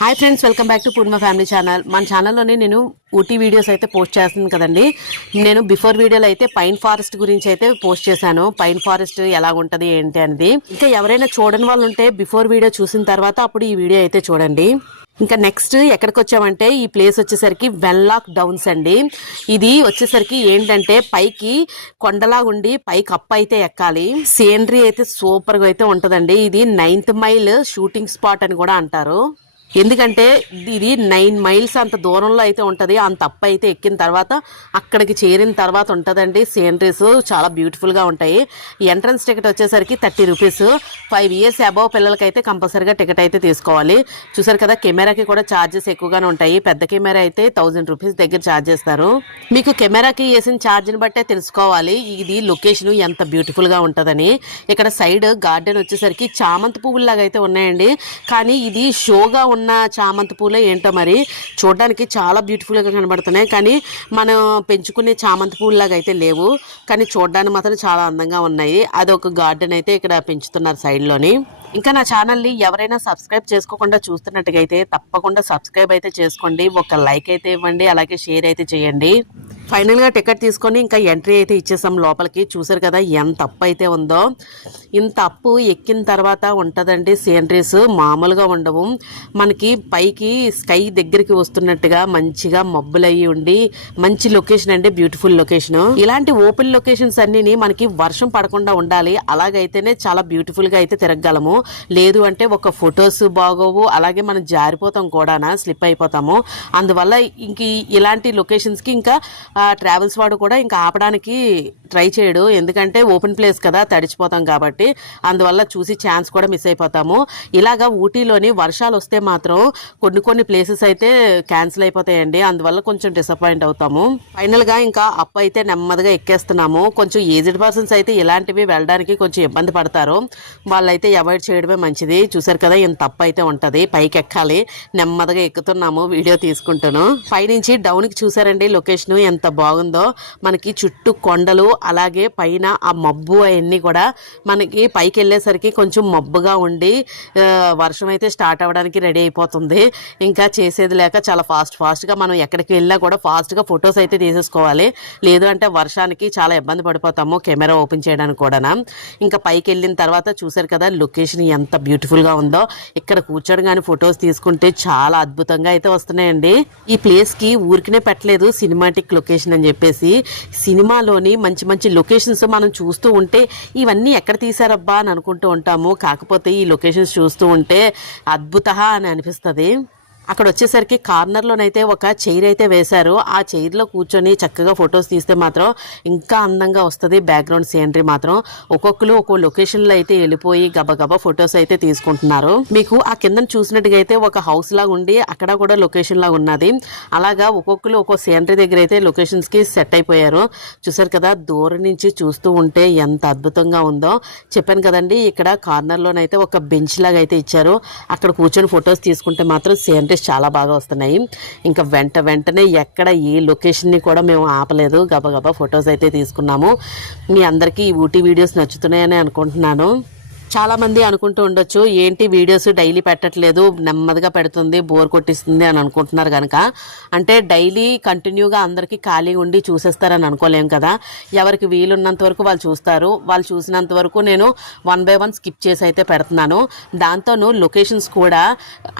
Hi friends, welcome back to Purna family channel. మన ఛానల్లోనే నేను Ooty videos అయితే పోస్ట్ చేస్తున్నాను కదండి. నేను బిఫోర్ వీడియోలో అయితే పైన్ ఫారెస్ట్ గురించి అయితే పోస్ట్ చేశాను. పైన్ ఫారెస్ట్ ఎలా ఉంటుంది ఏంటి అనేది. ఇంకా ఎవరైనా చూడని వాళ్ళు ఉంటే బిఫోర్ వీడియో చూసిన తర్వాత అప్పుడు ఈ వీడియో అయితే చూడండి. ఇంకా నెక్స్ట్ ఎక్కడికి వచ్చామంటే ఈ ప్లేస్ వచ్చేసరికి వెన్లాక్ డౌన్స్ అండి. ఇది వచ్చేసరికి ఏంటంటే పైకి కొండలాగుండి పైకి అప్ అయితే ఎక్కాలి. సీనరీ అయితే సూపర్గా అయితే ఉంటుందండి. ఇది 9th మైల్ షూటింగ్ స్పాట్ అని కూడా అంటారు. ఎందుకంటే ఇది 9 మైల్స్ అంత దూరంలో అయితే ఉంటుంది. అంత అప్ అయితే ఎక్కిన తర్వాత అక్కడికి చేరిన తర్వాత ఉంటుందండి. సీనరీస్ చాలా బ్యూటిఫుల్గా ఉంటాయి. ఎంట్రన్స్ టికెట్ వచ్చేసరికి 30 రూపీస్. 5 years అబవ్ పిల్లలకైతే కంపల్సరీగా టికెట్ అయితే తీసుకోవాలి. చూసారు కదా, కెమెరాకి కూడా ఛార్జెస్ ఎక్కువగానే ఉంటాయి. పెద్ద కెమెరా అయితే 1000 రూపీస్ దగ్గర ఛార్జ్ చేస్తారు. మీకు కెమెరాకి వేసిన ఛార్జ్ని బట్టే తెలుసుకోవాలి ఇది లొకేషన్ ఎంత బ్యూటిఫుల్గా ఉంటుందని. ఇక్కడ సైడ్ గార్డెన్ వచ్చేసరికి చామంతి పువ్వులాగా అయితే ఉన్నాయండి. కానీ ఇది షోగా ఉన్న చామంతి పూలే ఏంటో మరి చూడడానికి చాలా బ్యూటిఫుల్గా కనబడుతున్నాయి. కానీ మనం పెంచుకునే చామంతి పూలలాగా అయితే లేవు. కానీ చూడడానికి మాత్రం చాలా అందంగా ఉన్నాయి. అది ఒక గార్డెన్ అయితే ఇక్కడ పెంచుతున్నారు సైడ్లోని. ఇంకా నా ఛానల్ని ఎవరైనా సబ్స్క్రైబ్ చేసుకోకుండా చూస్తున్నట్టుగా అయితే తప్పకుండా సబ్స్క్రైబ్ అయితే చేసుకోండి. ఒక లైక్ అయితే ఇవ్వండి, అలాగే షేర్ అయితే చేయండి. ఫైనల్గా టికెట్ తీసుకొని ఇంకా ఎంట్రీ అయితే ఇచ్చేసాం లోపలికి. చూసారు కదా ఎంత అప్పు అయితే ఉందో. ఇంత అప్పు ఎక్కిన తర్వాత ఉంటుందండి సీనరీస్ మామూలుగా ఉండవు. మనకి పైకి స్కై దగ్గరికి వస్తున్నట్టుగా మంచిగా మబ్బులయ్యి ఉండి మంచి లొకేషన్ అండి, బ్యూటిఫుల్ లొకేషన్. ఇలాంటి ఓపెన్ లొకేషన్స్ అన్ని మనకి వర్షం పడకుండా ఉండాలి. అలాగైతేనే చాలా బ్యూటిఫుల్గా అయితే తిరగలము. లేదు అంటే ఒక ఫొటోస్ బాగోవు, అలాగే మనం జారిపోతాం కూడా, స్లిప్ అయిపోతాము. అందువల్ల ఇంక ఇలాంటి లొకేషన్స్కి ఇంకా ట్రావెల్స్ వాడు కూడా ఇంకా ఆపడానికి ట్రై చేయడు. ఎందుకంటే ఓపెన్ ప్లేస్ కదా, తడిచిపోతాం కాబట్టి. అందువల్ల చూసి ఛాన్స్ కూడా మిస్ అయిపోతాము. ఇలాగా ఊటీలోని వర్షాలు వస్తే మాత్రం కొన్ని ప్లేసెస్ అయితే క్యాన్సిల్ అయిపోతాయండి. అందువల్ల కొంచెం డిసప్పాయింట్ అవుతాము. ఫైనల్గా ఇంకా అప్ అయితే నెమ్మదిగా ఎక్కేస్తున్నాము. కొంచెం ఏజ్డ్ పర్సన్స్ అయితే ఇలాంటివి వెళ్ళడానికి కొంచెం ఇబ్బంది పడతారు. వాళ్ళైతే అవాయిడ్ చేయడమే మంచిది. చూసారు కదా ఎంత అప్ అయితే ఉంటుంది. పైకి ఎక్కాలి, నెమ్మదిగా ఎక్కుతున్నాము వీడియో తీసుకుంటాను. పైనుంచి డౌన్కి చూసారండి లొకేషన్ ఎంత బాగుందో. మనకి చుట్టూ కొండలు, అలాగే పైన ఆ మబ్బు అవన్నీ కూడా మనకి పైకి వెళ్ళేసరికి కొంచెం మబ్బుగా ఉండి వర్షం అయితే స్టార్ట్ అవ్వడానికి రెడీ అయిపోతుంది. ఇంకా చేసేది లేక చాలా ఫాస్ట్గా మనం ఎక్కడికి వెళ్ళినా కూడా ఫాస్ట్గా ఫొటోస్ అయితే తీసేసుకోవాలి. లేదు అంటే వర్షానికి చాలా ఇబ్బంది పడిపోతాము కెమెరా ఓపెన్ చేయడానికి కూడా. ఇంకా పైకి వెళ్ళిన తర్వాత చూసారు కదా లొకేషన్ ఎంత బ్యూటిఫుల్గా ఉందో. ఇక్కడ కూర్చొని కానీ ఫొటోస్ తీసుకుంటే చాలా అద్భుతంగా అయితే వస్తున్నాయండి. ఈ ప్లేస్కి ఊరికినే పెట్టలేదు సినిమాటిక్ లొకేషన్ అని చెప్పేసి. సినిమాలోని మంచి మంచి లొకేషన్స్ మనం చూస్తూ ఉంటే ఇవన్నీ ఎక్కడ తీసారబ్బా అని అనుకుంటూ ఉంటాము. కాకపోతే ఈ లొకేషన్స్ చూస్తూ ఉంటే అద్భుత అని అనిపిస్తుంది. అక్కడ వచ్చేసరికి కార్నర్లోనైతే ఒక చైర్ అయితే వేశారు. ఆ చైర్లో కూర్చొని చక్కగా ఫొటోస్ తీస్తే మాత్రం ఇంకా అందంగా వస్తుంది. బ్యాక్గ్రౌండ్ సీనరీ మాత్రం ఒక్కొక్కరు ఒక్కో లొకేషన్లో అయితే వెళ్ళిపోయి గబగబా ఫొటోస్ అయితే తీసుకుంటున్నారు. మీకు ఆ కింద చూసినట్టుగా అయితే ఒక హౌస్ లాగా ఉండి అక్కడ కూడా లొకేషన్ లాగా ఉన్నది. అలాగా ఒక్కొక్కరు ఒక్కో సీనరీ దగ్గర అయితే లొకేషన్స్కి సెట్ అయిపోయారు. చూసారు కదా, దూరం నుంచి చూస్తూ ఉంటే ఎంత అద్భుతంగా ఉందో. చెప్పాను కదండి, ఇక్కడ కార్నర్లోనైతే ఒక బెంచ్ లాగా అయితే ఇచ్చారు. అక్కడ కూర్చొని ఫొటోస్ తీసుకుంటే మాత్రం సీనరీ చాలా బాగా వస్తున్నాయి. ఇంకా వెంటనే ఎక్కడ ఏ లొకేషన్ని కూడా మేము ఆపలేదు, గబగబా ఫొటోస్ అయితే తీసుకున్నాము. మీ అందరికీ ఈ ఊటీ వీడియోస్ నచ్చుతున్నాయని అనుకుంటున్నాను. చాలామంది అనుకుంటూ ఉండొచ్చు, ఏంటి వీడియోస్ డైలీ పెట్టట్లేదు, నెమ్మదిగా పెడుతుంది, బోర్ కొట్టిస్తుంది అని అనుకుంటున్నారు కనుక. అంటే డైలీ కంటిన్యూగా అందరికీ ఖాళీ ఉండి చూసేస్తారని అనుకోలేం కదా. ఎవరికి వీలున్నంత వరకు వాళ్ళు చూస్తారు. వాళ్ళు చూసినంత వరకు నేను 1 by 1 స్కిప్ చేసి అయితే పెడుతున్నాను. దాంతోనూ లొకేషన్స్ కూడా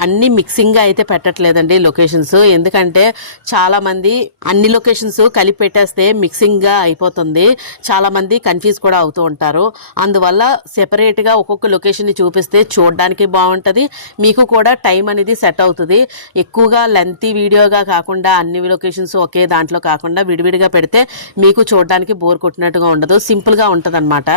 అన్ని మిక్సింగ్గా అయితే పెట్టట్లేదండి లొకేషన్స్. ఎందుకంటే చాలామంది అన్ని లొకేషన్స్ కలిపి పెట్టేస్తే మిక్సింగ్గా అయిపోతుంది. చాలామంది కన్ఫ్యూజ్ కూడా అవుతూ ఉంటారు. అందువల్ల సెపరేట్గా ఒక్కొక్క లొకేషన్ని చూపిస్తే చూడడానికి బాగుంటుంది, మీకు కూడా టైం అనేది సెట్ అవుతుంది. ఎక్కువగా లెంతీ వీడియోగా కాకుండా అన్ని లొకేషన్స్ ఒకే దాంట్లో కాకుండా విడివిడిగా పెడితే మీకు చూడడానికి బోర్ కొట్టినట్టుగా ఉండదు, సింపుల్గా ఉంటుంది అనమాట.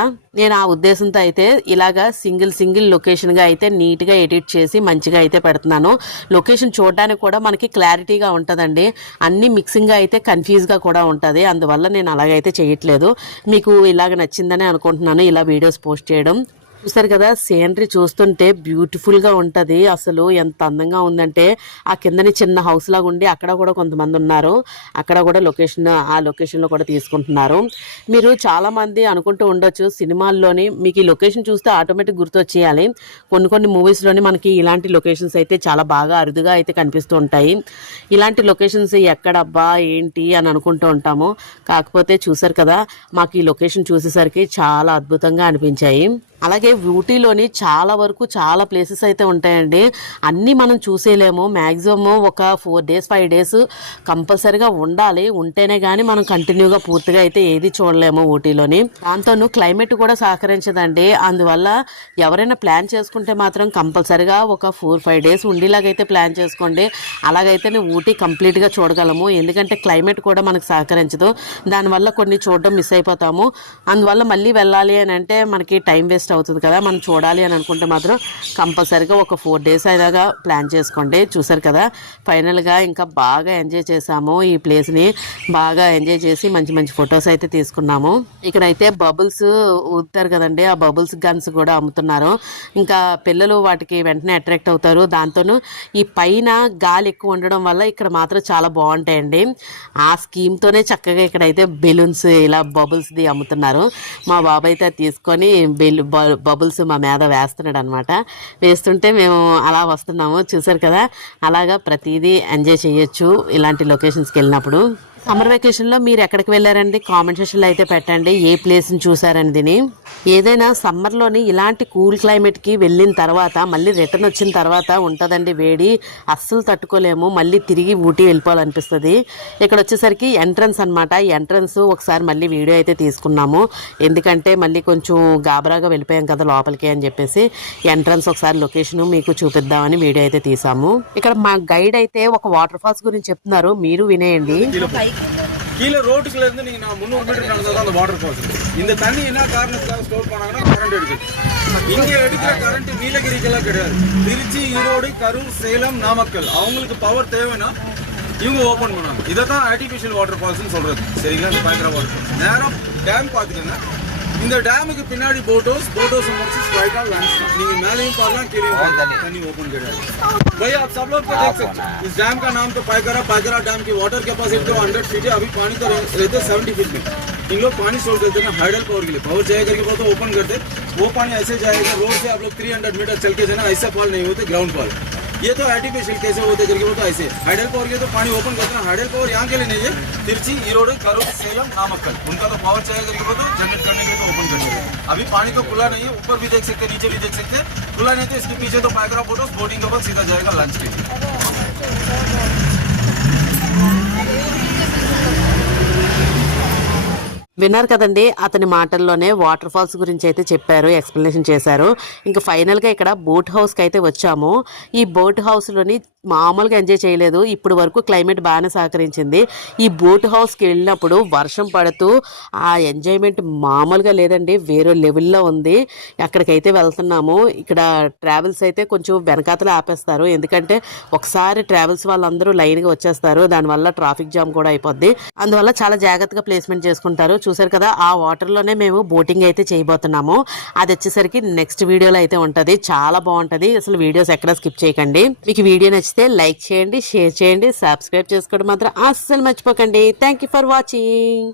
నేను ఆ ఉద్దేశంతో అయితే ఇలాగా సింగిల్ లొకేషన్గా అయితే నీట్గా ఎడిట్ చేసి మంచిగా అయితే పెడుతున్నాను. లొకేషన్ చూడడానికి కూడా మనకి క్లారిటీగా ఉంటుందండి. అన్ని మిక్సింగ్గా అయితే కన్ఫ్యూజ్గా కూడా ఉంటుంది. అందువల్ల నేను అలాగైతే చేయట్లేదు. మీకు ఇలాగ నచ్చిందని అనుకుంటున్నాను ఇలా వీడియోస్ పోస్ట్ చేయడం. చూసారు కదా, సీనరీ చూస్తుంటే బ్యూటిఫుల్ గా ఉంటది. అసలు ఎంత అందంగా ఉందంటే ఆ కిందని చిన్న హౌస్ లాగా ఉండి అక్కడ కూడా కొంతమంది ఉన్నారు. అక్కడ కూడా ఆ లొకేషన్ లో కూడా తీసుకుంటున్నారు. మీరు చాలా మంది అనుకుంటూ ఉండొచ్చు సినిమాల్లోని మీకు ఈ లొకేషన్ చూస్తే ఆటోమేటిక్ గుర్తొచ్చేయాలి. కొన్ని మూవీస్ లోని మనకి ఇలాంటి లొకేషన్స్ అయితే చాలా బాగా అరుదుగా అయితే కనిపిస్తూ ఉంటాయి. ఇలాంటి లొకేషన్స్ ఎక్కడబ్బా ఏంటి అని అనుకుంటూ ఉంటాము. కాకపోతే చూసారు కదా, మాకు ఈ లొకేషన్ చూసేసరికి చాలా అద్భుతంగా అనిపించాయి. అలాగే ఊటీలోని చాలా వరకు చాలా ప్లేసెస్ అయితే ఉంటాయండి. అన్నీ మనం చూసేయలేము. మ్యాక్సిమం ఒక 4 days 5 days కంపల్సరీగా ఉండాలి. ఉంటేనే కానీ మనం కంటిన్యూగా పూర్తిగా అయితే ఏది చూడలేము ఊటీలోని. దాంతోనూ క్లైమేట్ కూడా సహకరించదండి. అందువల్ల ఎవరైనా ప్లాన్ చేసుకుంటే మాత్రం కంపల్సరీగా ఒక 4-5 days ఉండేలాగైతే ప్లాన్ చేసుకోండి. అలాగైతే ఊటీ కంప్లీట్గా చూడగలము. ఎందుకంటే క్లైమేట్ కూడా మనకు సహకరించదు. దానివల్ల కొన్ని చూడడం మిస్ అయిపోతాము. అందువల్ల మళ్ళీ వెళ్ళాలి అని అంటే మనకి టైం వేస్ట్ అవుతుంది కదా. మనం చూడాలి అని అనుకుంటే మాత్రం కంపల్సరీగా ఒక 4 days అయినాగా ప్లాన్ చేసుకోండి. చూసారు కదా, ఫైనల్గా ఇంకా బాగా ఎంజాయ్ చేసాము. ఈ ప్లేస్ని బాగా ఎంజాయ్ చేసి మంచి మంచి ఫొటోస్ అయితే తీసుకున్నాము. ఇక్కడైతే బబుల్స్ ఊదుతారు కదండి, ఆ బబుల్స్ గన్స్ కూడా అమ్ముతున్నారు. ఇంకా పిల్లలు వాటికి వెంటనే అట్రాక్ట్ అవుతారు. దాంతోనూ ఈ పైన గాలి ఎక్కువ ఉండడం వల్ల ఇక్కడ మాత్రం చాలా బాగుంటాయండి. ఆ స్కీమ్తోనే చక్కగా ఇక్కడైతే బెలూన్స్ ఇలా బబుల్స్ది అమ్ముతున్నారు. మా బాబు అయితే తీసుకొని బబుల్స్ మా మీద వేస్తున్నాడు అనమాట. వేస్తుంటే మేము అలా వస్తున్నాము. చూసారు కదా, అలాగా ప్రతిదీ ఎంజాయ్ చేయొచ్చు ఇలాంటి లొకేషన్స్కి వెళ్ళినప్పుడు. సమ్మర్ వెకేషన్లో మీరు ఎక్కడికి వెళ్ళారండి? కామెంట్ సెక్షన్లో అయితే పెట్టండి ఏ ప్లేస్ని చూసారని. ఏదైనా సమ్మర్లోని ఇలాంటి కూల్ క్లైమేట్కి వెళ్ళిన తర్వాత మళ్ళీ రిటర్న్ వచ్చిన తర్వాత ఉంటుందండి వేడి, అస్సలు తట్టుకోలేము. మళ్ళీ తిరిగి ఊటీ వెళ్ళిపోవాలనిపిస్తుంది. ఇక్కడ వచ్చేసరికి ఎంట్రన్స్ అనమాట. ఈ ఎంట్రన్స్ ఒకసారి మళ్ళీ వీడియో అయితే తీసుకున్నాము. ఎందుకంటే మళ్ళీ కొంచెం గాబరాగా వెళ్ళిపోయాం కదా లోపలికి అని చెప్పేసి ఎంట్రన్స్ ఒకసారి లొకేషన్ మీకు చూపిద్దామని వీడియో అయితే తీసాము. ఇక్కడ మా గైడ్ అయితే ఒక వాటర్ ఫాల్స్ గురించి చెప్తున్నారు, మీరు వినేయండి. கீழே ரோட்டுக்குள்ள இருந்து நீங்க 300 மீட்டர் நடந்தா அந்த வாட்டர் ஃபால்ஸ். இந்த தண்ணி என்ன காரணத்துக்காக ஸ்டோர் பண்ணாங்கன்னா கரண்ட் எடுக்குது. இங்க எடுக்கிற கரண்ட் நீலகிரிக்கெல்லாம் கிடையாது. திருச்சி, ஈரோடு, கரூர், சேலம், நாமக்கல் அவங்களுக்கு பவர் தேவைன்னா இவங்க ஓபன் பண்ணாங்க. இதை தான் ஆர்டிஃபிஷியல் வாட்டர் ஃபால்ஸ்னு சொல்றது. சரிங்களா? இந்த பயங்கர வாட்டர் ஃபால்ஸ் நேரம் டேம் பாத்துக்கோங்க. இந்த டேமுக்கு பின்னாடி போட்டோஸ் முடிச்சு स्ट्राइटா लंच நீங்க மேலேயும் பார்க்கலாம் கீழேயும் பார்க்கலாம். தண்ணி ஓபன் கிடையாது. भाई आप सब लोग को देख सकते हैं. इस डैम का नाम तो पायकरा डैम की वाटर कैपेसिटी तो 100 फीट है. अभी पानी तो रहते 70 फीट में. इन लोग पानी स्टोर करते हैं हाइडल पावर के लिए. पावर चाहिए करके बोलते ओपन करते, वो पानी ऐसे जाएगा रोड से. आप लोग 300 मीटर चल के जाना, ऐसा फॉल नहीं होते ग्राउंड फॉल. ये तो आर्टिफिशियल कैसे होते करके वो तो ऐसे हाइडल पावर के तो पानी ओपन करते हैं. हाइडल पावर यहाँ के लिए नहीं है. तिरछी, ईरोड, करूर, सेलम, नामक्कल उनका तो पावर चाहिए करके वो तो जनरेट करने के लिए तो ओपन कर देते. अभी पानी तो खुला नहीं है. ऊपर भी देख सकते, नीचे भी देख सकते. खुला नहीं तो इसके पीछे तो पायकरा फोटोस बोटिंग के बाद सीधा जाएगा लंच के लिए. విన్నారు కదండి, అతని మాటల్లోనే వాటర్ ఫాల్స్ గురించి అయితే చెప్పారు, ఎక్స్ప్లెనేషన్ చేశారు. ఇంకా ఫైనల్గా ఇక్కడ బోట్ హౌస్కి అయితే వచ్చాము. ఈ బోట్ హౌస్లోని మామూలుగా ఎంజాయ్ చేయలేదు. ఇప్పుడు వరకు క్లైమేట్ బాగానే సహకరించింది. ఈ బోట్ హౌస్కి వెళ్ళినప్పుడు వర్షం పడుతూ ఆ ఎంజాయ్మెంట్ మామూలుగా లేదండి, వేరే లెవెల్లో ఉంది. అక్కడికైతే వెళ్తున్నాము. ఇక్కడ ట్రావెల్స్ అయితే కొంచెం వెనకాతలే ఆపేస్తారు. ఎందుకంటే ఒకసారి ట్రావెల్స్ వాళ్ళందరూ లైన్గా వచ్చేస్తారు. దానివల్ల ట్రాఫిక్ జామ్ కూడా అయిపోద్ది. అందువల్ల చాలా జాగ్రత్తగా ప్లేస్మెంట్ చేసుకుంటారు. చూసారు కదా, ఆ వాటర్లోనే మేము బోటింగ్ అయితే చేయబోతున్నాము. అది వచ్చేసరికి నెక్స్ట్ వీడియోలో అయితే ఉంటుంది. చాలా బాగుంటుంది. అసలు వీడియోస్ ఎక్కడ స్కిప్ చేయకండి. మీకు వీడియో నచ్చితే లైక్ చేయండి, షేర్ చేయండి, సబ్స్క్రైబ్ చేసుకోవడం మాత్రం అస్సలు మర్చిపోకండి. Thank you for watching.